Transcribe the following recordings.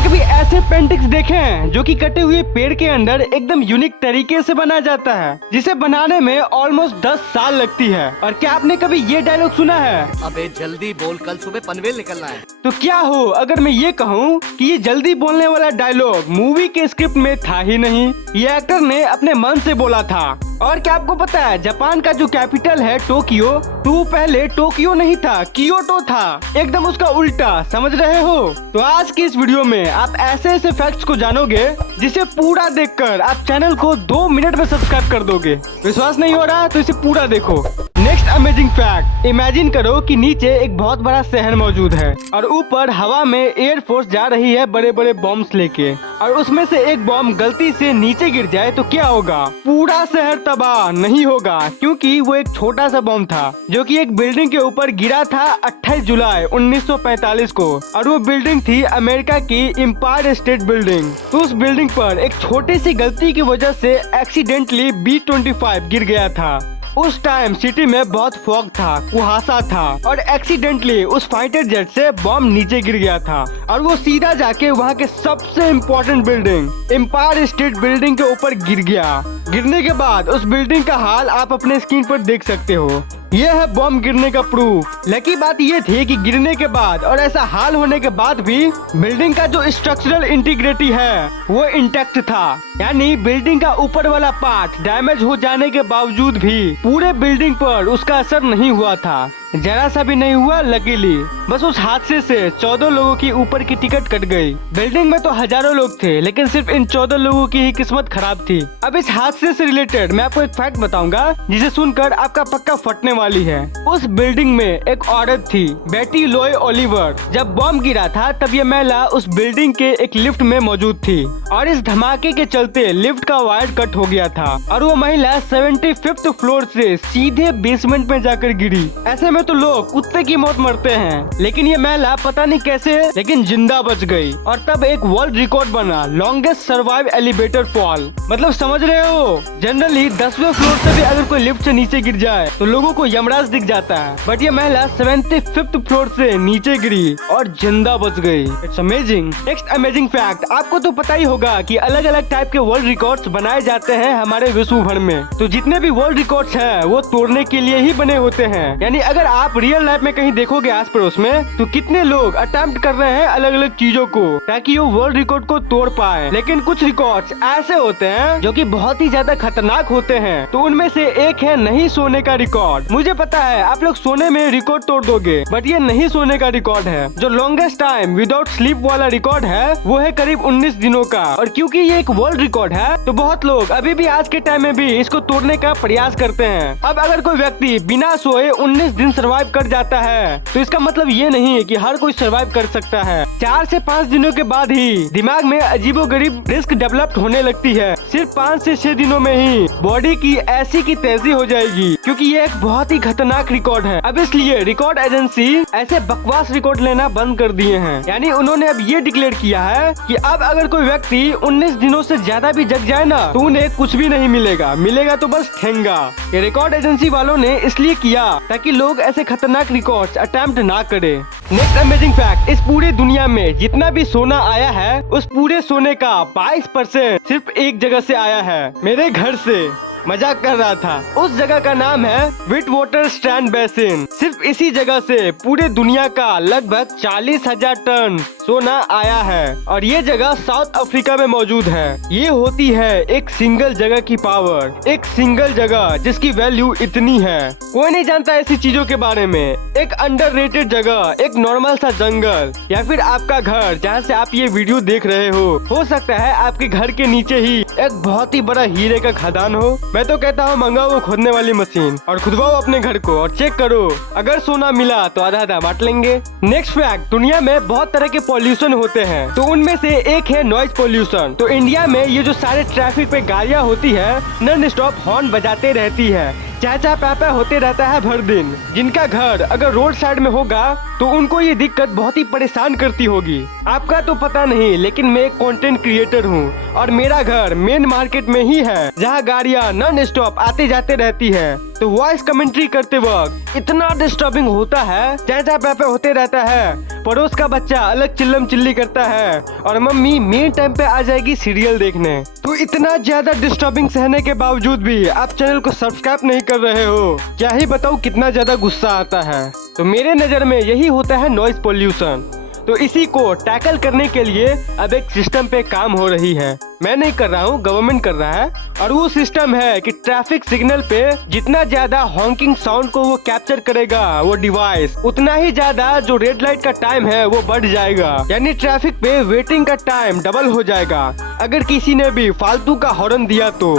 आपने कभी ऐसे पेंटिंग्स देखे हैं जो कि कटे हुए पेड़ के अंदर एकदम यूनिक तरीके से बनाया जाता है, जिसे बनाने में ऑलमोस्ट 10 साल लगती है। और क्या आपने कभी ये डायलॉग सुना है, अबे जल्दी बोल, कल सुबह पनवेल निकलना है। तो क्या हो अगर मैं ये कहूँ कि ये जल्दी बोलने वाला डायलॉग मूवी के स्क्रिप्ट में था ही नहीं, ये एक्टर ने अपने मन से बोला था। और क्या आपको पता है जापान का जो कैपिटल है टोक्यो, तो पहले टोक्यो नहीं था, कियोटो था, एकदम उसका उल्टा, समझ रहे हो। तो आज की इस वीडियो में आप ऐसे ऐसे फैक्ट्स को जानोगे जिसे पूरा देखकर आप चैनल को 2 मिनट में सब्सक्राइब कर दोगे। विश्वास नहीं हो रहा तो इसे पूरा देखो। नेक्स्ट अमेजिंग फैक्ट, इमेजिन करो कि नीचे एक बहुत बड़ा शहर मौजूद है और ऊपर हवा में एयरफोर्स जा रही है बड़े बड़े बॉम्ब्स लेके, और उसमें से एक बॉम्ब गलती से नीचे गिर जाए तो क्या होगा? पूरा शहर तबाह नहीं होगा, क्योंकि वो एक छोटा सा बॉम्ब था जो कि एक बिल्डिंग के ऊपर गिरा था 28 जुलाई 1945 को, और वो बिल्डिंग थी अमेरिका की एम्पायर स्टेट बिल्डिंग। तो उस बिल्डिंग पर एक छोटी सी गलती की वजह से एक्सीडेंटली B-25 गिर गया था। उस टाइम सिटी में बहुत फॉग था, कुहासा था, और एक्सीडेंटली उस फाइटर जेट से बॉम्ब नीचे गिर गया था और वो सीधा जाके वहाँ के सबसे important building Empire State Building के ऊपर गिर गया। गिरने के बाद उस बिल्डिंग का हाल आप अपने स्क्रीन पर देख सकते हो। ये है बॉम्ब गिरने का प्रूफ। लकी बात ये थी कि गिरने के बाद और ऐसा हाल होने के बाद भी बिल्डिंग का जो स्ट्रक्चरल इंटीग्रिटी है वो इंटैक्ट था, यानी बिल्डिंग का ऊपर वाला पार्ट डैमेज हो जाने के बावजूद भी पूरे बिल्डिंग पर उसका असर नहीं हुआ था, जरा सा भी नहीं हुआ। लकीली बस उस हादसे से 14 लोगों की ऊपर की टिकट कट गई। बिल्डिंग में तो हजारों लोग थे, लेकिन सिर्फ इन 14 लोगों की ही किस्मत खराब थी। अब इस हादसे से रिलेटेड मैं आपको एक फैक्ट बताऊंगा जिसे सुनकर आपका पक्का फटने वाली है। उस बिल्डिंग में एक औरत थी, बेटी लोय ओलिवर। जब बॉम्ब गिरा था तब ये महिला उस बिल्डिंग के एक लिफ्ट में मौजूद थी और इस धमाके के चलते लिफ्ट का वायर कट हो गया था और वो महिला 75th फ्लोर से सीधे बेसमेंट में जाकर गिरी। ऐसे में तो लोग कुत्ते की मौत मरते हैं, लेकिन ये महिला पता नहीं कैसे लेकिन जिंदा बच गई और तब एक वर्ल्ड रिकॉर्ड बना, लॉन्गेस्ट सर्वाइव एलिवेटर फॉल। मतलब समझ रहे हो, जनरली 10वें फ्लोर से भी अगर कोई लिफ्ट से नीचे गिर जाए तो लोगों को यमराज दिख जाता है, बट ये महिला 75th फ्लोर से नीचे गिरी और जिंदा बच गई। It's amazing. Next amazing fact, आपको तो पता ही होगा कि अलग अलग टाइप के वर्ल्ड रिकॉर्ड्स बनाए जाते हैं हमारे विश्व भर में। तो जितने भी वर्ल्ड रिकॉर्ड्स हैं वो तोड़ने के लिए ही बने होते हैं, यानी अगर आप रियल लाइफ में कहीं देखोगे आस पड़ोस में तो कितने लोग अटेम्प्ट कर रहे हैं अलग अलग चीजों को ताकि वो वर्ल्ड रिकॉर्ड को तोड़ पाए। लेकिन कुछ रिकॉर्ड्स ऐसे होते हैं जो कि बहुत ही ज्यादा खतरनाक होते हैं। तो उनमें से एक है नहीं सोने का रिकॉर्ड। मुझे पता है आप लोग सोने में रिकॉर्ड तोड़ दोगे, बट ये नहीं सोने का रिकॉर्ड है। जो लॉन्गेस्ट टाइम विदाउट स्लीप वाला रिकॉर्ड है वो है करीब 19 दिनों का, और क्योंकि ये एक वर्ल्ड रिकॉर्ड है तो बहुत लोग अभी भी आज के टाइम में भी इसको तोड़ने का प्रयास करते हैं। अब अगर कोई व्यक्ति बिना सोए 19 दिन सर्वाइव कर जाता है तो इसका मतलब ये नहीं है कि हर कोई सर्वाइव कर सकता है। 4 से 5 दिनों के बाद ही दिमाग में अजीबोगरीब रिस्क डेवलप होने लगती है। सिर्फ 5 से 6 दिनों में ही बॉडी की ऐसी की तैसी हो जाएगी, क्योंकि ये एक बहुत ही खतरनाक रिकॉर्ड है। अब इसलिए रिकॉर्ड एजेंसी ऐसे बकवास रिकॉर्ड लेना बंद कर दिए हैं, यानी उन्होंने अब ये डिक्लेयर किया है कि अब अगर कोई व्यक्ति 19 दिनों से ज्यादा भी जग जाए ना तो उन्हें कुछ भी नहीं मिलेगा, मिलेगा तो बस ठेंगा। ये रिकॉर्ड एजेंसी वालों ने इसलिए किया ताकि लोग ऐसे खतरनाक रिकॉर्ड्स अटेम्प्ट ना करे। नेक्स्ट अमेजिंग फैक्ट, इस पूरे दुनिया में जितना भी सोना आया है उस पूरे सोने का 22% सिर्फ एक जगह से आया है, मेरे घर से। मजाक कर रहा था। उस जगह का नाम है विटवाटर स्ट्रैंड बेसिन। सिर्फ इसी जगह से पूरे दुनिया का लगभग 40,000 टन सोना आया है, और ये जगह साउथ अफ्रीका में मौजूद है। ये होती है एक सिंगल जगह की पावर, एक सिंगल जगह जिसकी वैल्यू इतनी है। कोई नहीं जानता ऐसी चीजों के बारे में। एक अंडररेटेड जगह, एक नॉर्मल सा जंगल, या फिर आपका घर जहाँ से आप ये वीडियो देख रहे हो सकता है आपके घर के नीचे ही एक बहुत ही बड़ा हीरे का खदान हो। मैं तो कहता हूँ मंगाओ वो खोदने वाली मशीन और खुदवाओ अपने घर को और चेक करो, अगर सोना मिला तो आधा आधा बांट लेंगे। नेक्स्ट फैक्ट, दुनिया में बहुत तरह के पॉल्यूशन होते हैं, तो उनमें से एक है नॉइज पॉल्यूशन। तो इंडिया में ये जो सारे ट्रैफिक पे गाड़ियाँ होती है नॉन स्टॉप हॉर्न बजाते रहती है, चाचा पापा होते रहता है भर दिन। जिनका घर अगर रोड साइड में होगा तो उनको ये दिक्कत बहुत ही परेशान करती होगी। आपका तो पता नहीं, लेकिन मैं एक कंटेंट क्रिएटर हूँ और मेरा घर मेन मार्केट में ही है जहाँ गाड़ियाँ नॉन स्टॉप आते जाते रहती है। तो वॉइस कमेंट्री करते वक्त इतना डिस्टर्बिंग होता है, चाचा पापा होते रहता है, पड़ोस का बच्चा अलग चिल्लम चिल्ली करता है और मम्मी मेन टाइम पे आ जाएगी सीरियल देखने। तो इतना ज्यादा डिस्टर्बिंग सहने के बावजूद भी आप चैनल को सब्सक्राइब नहीं कर रहे हो, क्या ही बताऊं कितना ज्यादा गुस्सा आता है। तो मेरे नजर में यही होता है नॉइस पोल्यूशन। तो इसी को टैकल करने के लिए अब एक सिस्टम पे काम हो रही है। मैं नहीं कर रहा हूँ, गवर्नमेंट कर रहा है। और वो सिस्टम है कि ट्रैफिक सिग्नल पे जितना ज्यादा हॉकिंग साउंड को वो कैप्चर करेगा वो डिवाइस, उतना ही ज्यादा जो रेड लाइट का टाइम है वो बढ़ जाएगा। यानी ट्रैफिक पे वेटिंग का टाइम डबल हो जाएगा अगर किसी ने भी फालतू का हॉर्न दिया तो।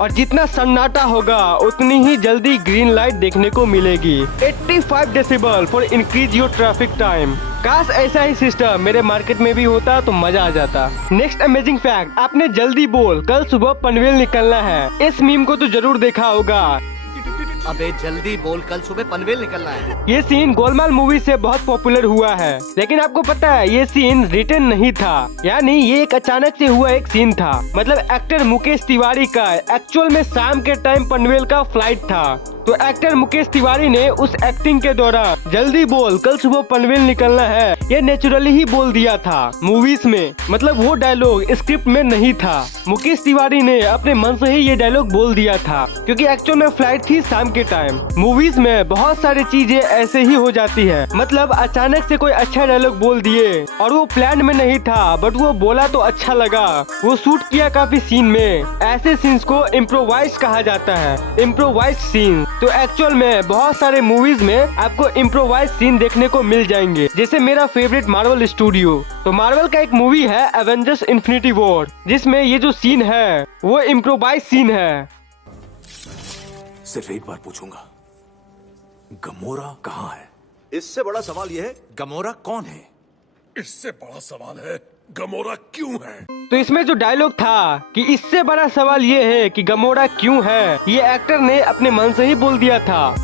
और जितना सन्नाटा होगा उतनी ही जल्दी ग्रीन लाइट देखने को मिलेगी। 85 decibel for increase your traffic time. काश ऐसा ही सिस्टम मेरे मार्केट में भी होता तो मजा आ जाता। नेक्स्ट अमेजिंग फैक्ट, आपने जल्दी बोल कल सुबह पनवेल निकलना है। इस मीम को तो जरूर देखा होगा। अबे जल्दी बोल कल सुबह पनवेल निकलना है। ये सीन गोलमाल मूवी से बहुत पॉपुलर हुआ है, लेकिन आपको पता है ये सीन रिटन नहीं था। यानी ये एक अचानक से हुआ एक सीन था। मतलब एक्टर मुकेश तिवारी का एक्चुअल में शाम के टाइम पनवेल का फ्लाइट था। तो एक्टर मुकेश तिवारी ने उस एक्टिंग के दौरान जल्दी बोल कल सुबह पनवेल निकलना है ये नेचुरली ही बोल दिया था मूवीज में। मतलब वो डायलॉग स्क्रिप्ट में नहीं था, मुकेश तिवारी ने अपने मन से ही ये डायलॉग बोल दिया था, क्योंकि एक्चुअल में फ्लाइट थी शाम के टाइम। मूवीज में बहुत सारी चीजें ऐसे ही हो जाती है। मतलब अचानक से कोई अच्छा डायलॉग बोल दिए और वो प्लान में नहीं था, बट वो बोला तो अच्छा लगा, वो शूट किया काफी सीन में। ऐसे सीन्स को इम्प्रोवाइज कहा जाता है, इम्प्रोवाइज सीन। तो एक्चुअल में बहुत सारे मूवीज में आपको इम्प्रोवाइज सीन देखने को मिल जाएंगे। जैसे मेरा फेवरेट मार्वल स्टूडियो, तो मार्वल का एक मूवी है एवेंजर्स इन्फिनिटी वॉर, जिसमें ये जो सीन है वो इम्प्रोवाइज सीन है। सिर्फ एक बार पूछूंगा, गमोरा कहाँ है? इससे बड़ा सवाल यह है गमोरा कौन है? इससे बड़ा सवाल है गमोरा क्यों है? तो इसमें जो डायलॉग था कि इससे बड़ा सवाल ये है कि गमोरा क्यों है, ये एक्टर ने अपने मन से ही बोल दिया था।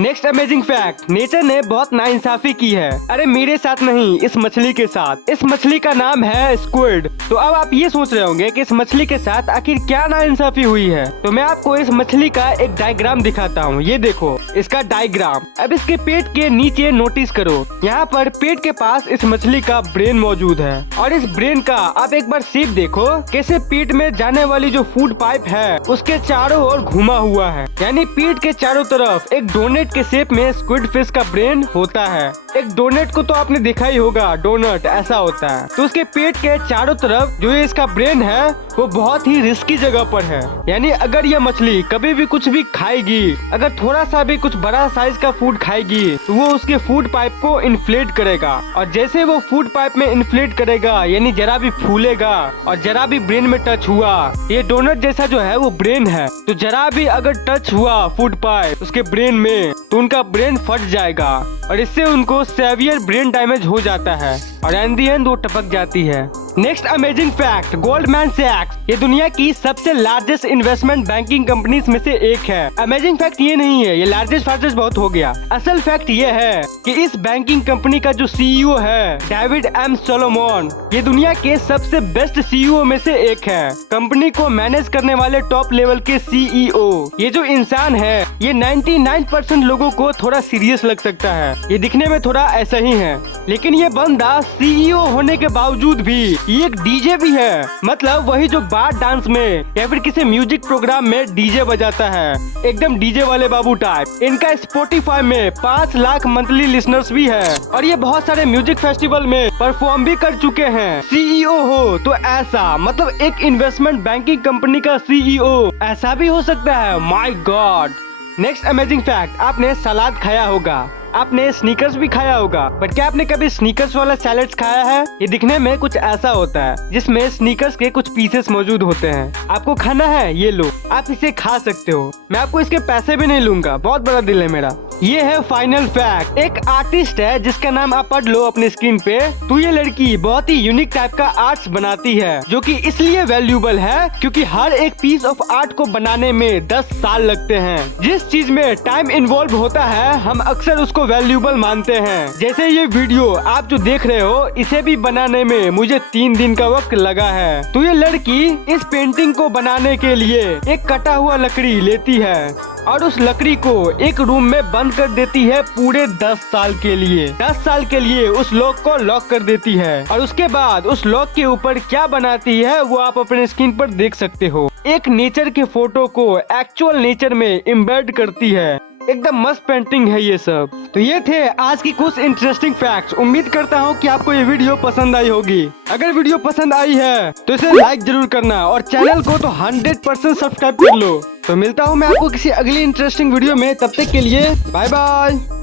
नेक्स्ट अमेजिंग फैक्ट, नेचर ने बहुत नाइंसाफी की है। अरे मेरे साथ नहीं, इस मछली के साथ। इस मछली का नाम है स्क्विड। तो अब आप ये सोच रहे होंगे कि इस मछली के साथ आखिर क्या नाइंसाफी हुई है। तो मैं आपको इस मछली का एक डायग्राम दिखाता हूँ। ये देखो इसका डायग्राम। अब इसके पेट के नीचे नोटिस करो, यहाँ पर पेट के पास इस मछली का ब्रेन मौजूद है। और इस ब्रेन का आप एक बार शेप देखो, कैसे पेट में जाने वाली जो फूड पाइप है उसके चारों ओर घुमा हुआ है। यानी पेट के चारों तरफ एक डोनेट के शेप में स्क्विड फिश का ब्रेन होता है। एक डोनेट को तो आपने देखा ही होगा, डोनट ऐसा होता है। तो उसके पेट के चारों तरफ जो ये इसका ब्रेन है वो बहुत ही रिस्की जगह पर है। यानी अगर ये मछली कभी भी कुछ भी खाएगी, अगर थोड़ा सा भी कुछ बड़ा साइज का फूड खाएगी, तो वो उसके फूड पाइप को इन्फ्लेट करेगा। और जैसे वो फूड पाइप में इन्फ्लेट करेगा, यानी जरा भी फूलेगा और जरा भी ब्रेन में टच हुआ, ये डोनट जैसा जो है वो ब्रेन है, तो जरा भी अगर टच हुआ फूड पाइप उसके ब्रेन में तो उनका ब्रेन फट जाएगा और इससे उनको सेवियर ब्रेन डैमेज हो जाता है और एट द एंड वो टपक जाती है। नेक्स्ट अमेजिंग फैक्ट, गोल्डमैन सैक्स ये दुनिया की सबसे लार्जेस्ट इन्वेस्टमेंट बैंकिंग कंपनीज में से एक है। अमेजिंग फैक्ट ये नहीं है, ये लार्जेस्ट फार्जेस्ट बहुत हो गया। असल फैक्ट ये है कि इस बैंकिंग कंपनी का जो सीईओ है डेविड एम सोलोमन, ये दुनिया के सबसे बेस्ट सीईओ में से एक है। कंपनी को मैनेज करने वाले टॉप लेवल के सीईओ, ये जो इंसान है ये 99% लोगों को थोड़ा सीरियस लग सकता है, ये दिखने में थोड़ा ऐसा ही है, लेकिन ये बंदा सीईओ होने के बावजूद भी ये एक डीजे भी है। मतलब वही जो बार डांस में या फिर किसी म्यूजिक प्रोग्राम में डीजे बजाता है, एकदम डीजे वाले बाबू टाइप। इनका स्पॉटिफाई में 5 लाख मंथली लिसनर्स भी है और ये बहुत सारे म्यूजिक फेस्टिवल में परफॉर्म भी कर चुके हैं। सीईओ हो तो ऐसा, मतलब एक इन्वेस्टमेंट बैंकिंग कंपनी का सीईओ ऐसा भी हो सकता है। My God. Next amazing fact, आपने सलाद खाया होगा, आपने स्नीकर्स भी खाया होगा, बट क्या आपने कभी स्नीकर्स वाला सैलेड्स खाया है? ये दिखने में कुछ ऐसा होता है जिसमें स्नीकर्स के कुछ पीसेस मौजूद होते हैं। आपको खाना है, ये लो, आप इसे खा सकते हो। मैं आपको इसके पैसे भी नहीं लूंगा, बहुत बड़ा दिल है मेरा। ये है फाइनल फैक्ट, एक आर्टिस्ट है जिसका नाम आप पढ़ लो अपने स्क्रीन पे। तो ये लड़की बहुत ही यूनिक टाइप का आर्ट्स बनाती है, जो कि इसलिए वैल्यूएबल है क्योंकि हर एक पीस ऑफ आर्ट को बनाने में 10 साल लगते हैं। जिस चीज में टाइम इन्वॉल्व होता है हम अक्सर उसको वैल्यूएबल मानते हैं। जैसे ये वीडियो आप जो देख रहे हो, इसे भी बनाने में मुझे 3 दिन का वक्त लगा है। तो ये लड़की इस पेंटिंग को बनाने के लिए एक कटा हुआ लकड़ी लेती है और उस लकड़ी को एक रूम में बंद कर देती है पूरे 10 साल के लिए। 10 साल के लिए उस लॉक को लॉक कर देती है और उसके बाद उस लॉक के ऊपर क्या बनाती है वो आप अपने स्क्रीन पर देख सकते हो। एक नेचर के फोटो को एक्चुअल नेचर में इम्बेड करती है। एकदम मस्त पेंटिंग है ये सब। तो ये थे आज की कुछ इंटरेस्टिंग फैक्ट्स। उम्मीद करता हूँ कि आपको ये वीडियो पसंद आई होगी। अगर वीडियो पसंद आई है तो इसे लाइक जरूर करना और चैनल को तो 100% सब्सक्राइब कर लो। तो मिलता हूँ मैं आपको किसी अगली इंटरेस्टिंग वीडियो में, तब तक के लिए बाय बाय।